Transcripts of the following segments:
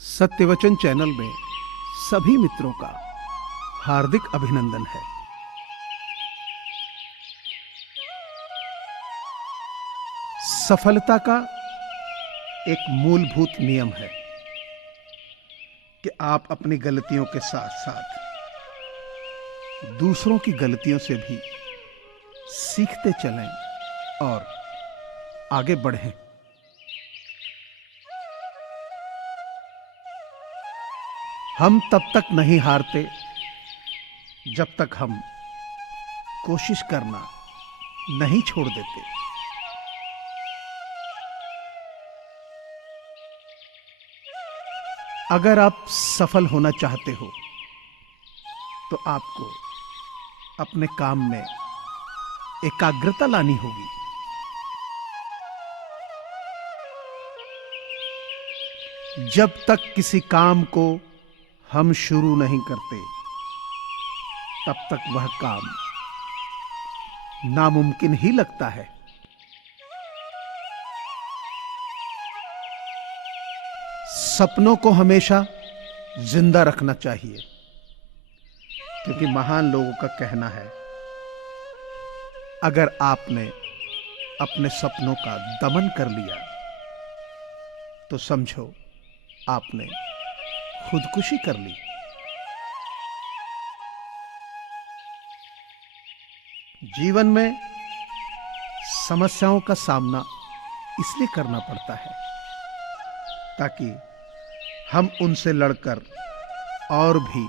सत्यवचन channel में सभी मित्रों का हार्दिक अभिनंदन है। सफलता का एक मूलभूत नियम है कि आप अपनी गलतियों के साथ साथ दूसरों की गलतियों से भी सीखते चलें और आगे बढ़ें। हम तब तक नहीं हारते जब तक हम कोशिश करना नहीं छोड़ देते। अगर आप सफल होना चाहते हो तो आपको अपने काम में एकाग्रता लानी होगी। जब तक किसी काम को हम शुरू नहीं करते तब तक वह काम नामुमकिन ही लगता है। सपनों को हमेशा जिंदा रखना चाहिए, क्योंकि महान लोगों का कहना है, अगर आपने अपने सपनों का दमन कर लिया तो समझो आपने खुदकुशी कर ली। जीवन में समस्याओं का सामना इसलिए करना पड़ता है ताकि हम उनसे लड़कर और भी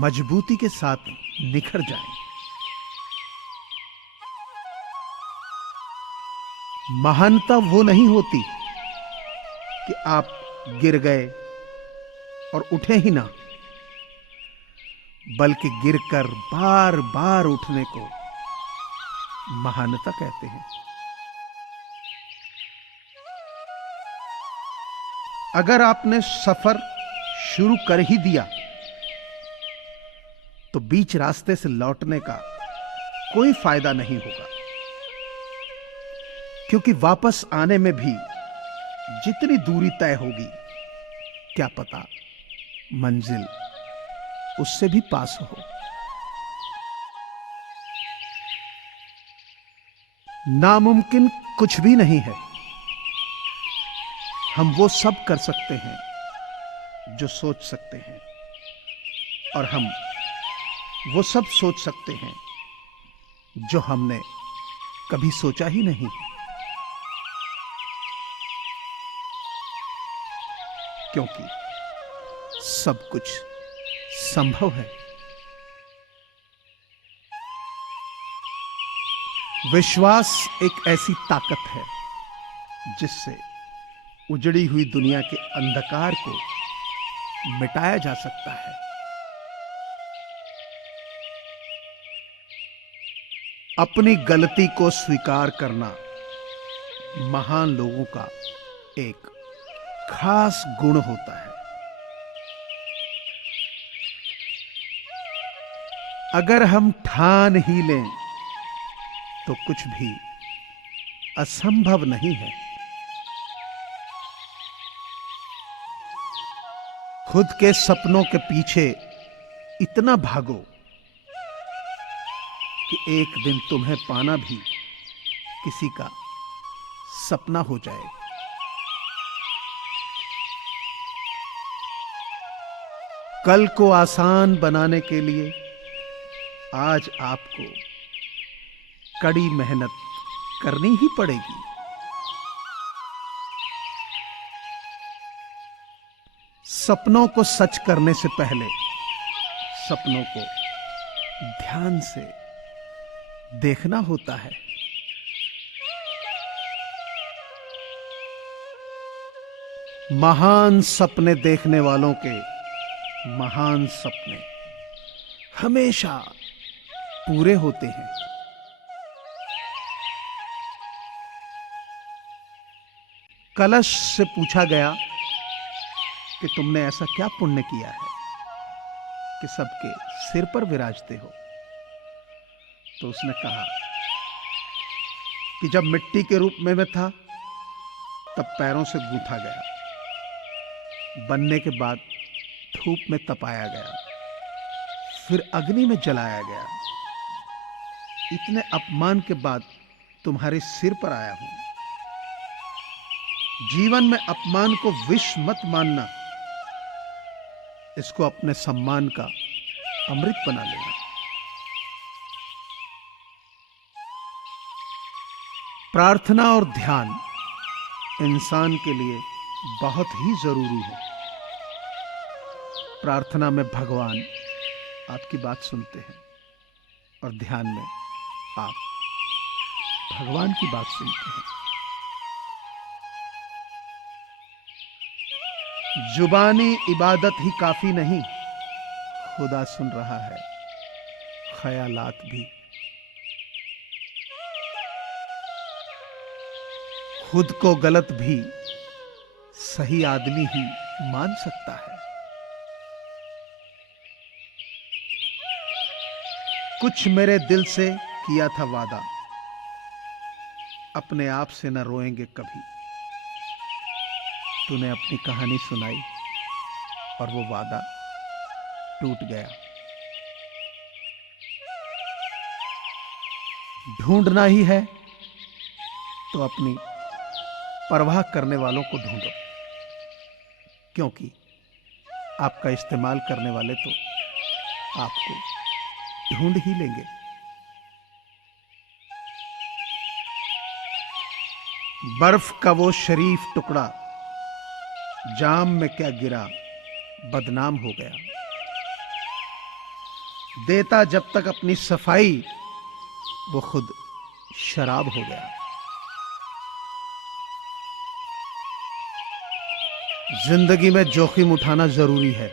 मजबूती के साथ निखर जाएं। महानता वो नहीं होती कि आप गिर गए और उठे ही ना, बल्कि गिरकर बार बार उठने को महानता कहते हैं। अगर आपने सफर शुरू कर ही दिया तो बीच रास्ते से लौटने का कोई फायदा नहीं होगा, क्योंकि वापस आने में भी जितनी दूरी तय होगी, क्या पता मंजिल उससे भी पास हो। नामुमकिन कुछ भी नहीं है। हम वो सब कर सकते हैं जो सोच सकते हैं, और हम वो सब सोच सकते हैं जो हमने कभी सोचा ही नहीं। क्योंकि सब कुछ संभव है। विश्वास एक ऐसी ताकत है जिससे उजड़ी हुई दुनिया के अंधकार को मिटाया जा सकता है। अपनी गलती को स्वीकार करना महान लोगों का एक खास गुण होता है। अगर हम ठान ही लें तो कुछ भी असंभव नहीं है। खुद के सपनों के पीछे इतना भागो कि एक दिन तुम्हें पाना भी किसी का सपना हो जाए। कल को आसान बनाने के लिए आज आपको कड़ी मेहनत करनी ही पड़ेगी। सपनों को सच करने से पहले सपनों को ध्यान से देखना होता है। महान सपने देखने वालों के महान सपने हमेशा पूरे होते हैं। कलश से पूछा गया कि तुमने ऐसा क्या पुण्य किया है कि सबके सिर पर विराजते हो। तो उसने कहा कि जब मिट्टी के रूप में मैं था तब पैरों से गूंथा गया, बनने के बाद धूप में तपाया गया, फिर अग्नि में जलाया गया। इतने अपमान के बाद तुम्हारे सिर पर आया हूं। जीवन में अपमान को विष मत मानना, इसको अपने सम्मान का अमृत बना लेना। प्रार्थना और ध्यान इंसान के लिए बहुत ही जरूरी है। प्रार्थना में भगवान आपकी बात सुनते हैं और ध्यान में आप भगवान की बात सुनते हैं। जुबानी इबादत ही काफी नहीं, खुदा सुन रहा है ख्यालात भी। खुद को गलत भी सही आदमी ही मान सकता है। कुछ मेरे दिल से किया था वादा, अपने आप से न रोएंगे कभी। तूने अपनी कहानी सुनाई और वो वादा टूट गया। ढूंढना ही है तो अपनी परवाह करने वालों को ढूंढो, क्योंकि आपका इस्तेमाल करने वाले तो आपको ढूंढ ही लेंगे। बर्फ का वो शरीफ टुकड़ा जाम में क्या गिरा, बदनाम हो गया। देता जब तक अपनी सफाई, वो खुद शराब हो गया। जिंदगी में जोखिम उठाना जरूरी है।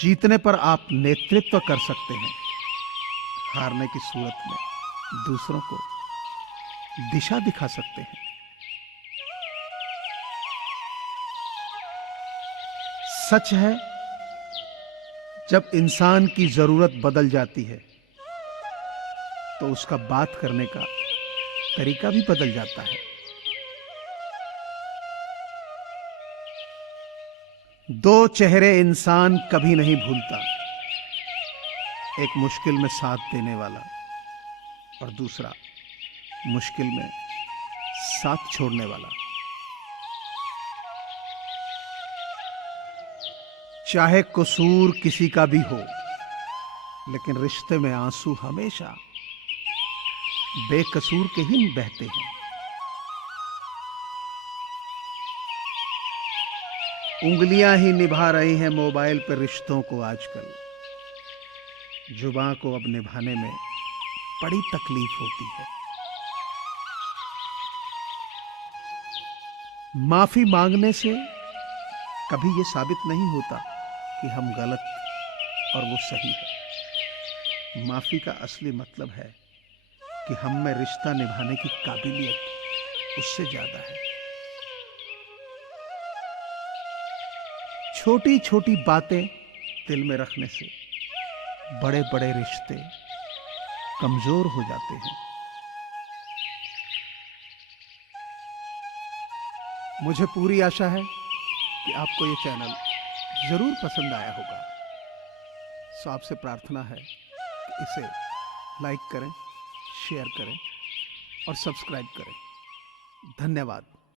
जीतने पर आप नेतृत्व कर सकते हैं, हारने की सूरत में दूसरों को दिशा दिखा सकते हैं। सच है, जब इंसान की जरूरत बदल जाती है तो उसका बात करने का तरीका भी बदल जाता है। दो चेहरे इंसान कभी नहीं भूलता, एक मुश्किल में साथ देने वाला और दूसरा मुश्किल में साथ छोड़ने वाला। चाहे कसूर किसी का भी हो, लेकिन रिश्ते में आंसू हमेशा बेकसूर के ही बहते हैं। उंगलियां ही निभा रही हैं मोबाइल पर रिश्तों को आजकल। जुबान को अब निभाने में बड़ी तकलीफ होती है। माफी मांगने से कभी यह साबित नहीं होता कि हम गलत और वो सही है। माफी का असली मतलब है कि हम में रिश्ता निभाने की काबिलियत उससे ज्यादा है। छोटी छोटी बातें दिल में रखने से बड़े बड़े रिश्ते कमजोर हो जाते हैं। मुझे पूरी आशा है कि आपको ये चैनल जरूर पसंद आया होगा। सो आपसे प्रार्थना है कि इसे लाइक करें, शेयर करें और सब्सक्राइब करें। धन्यवाद।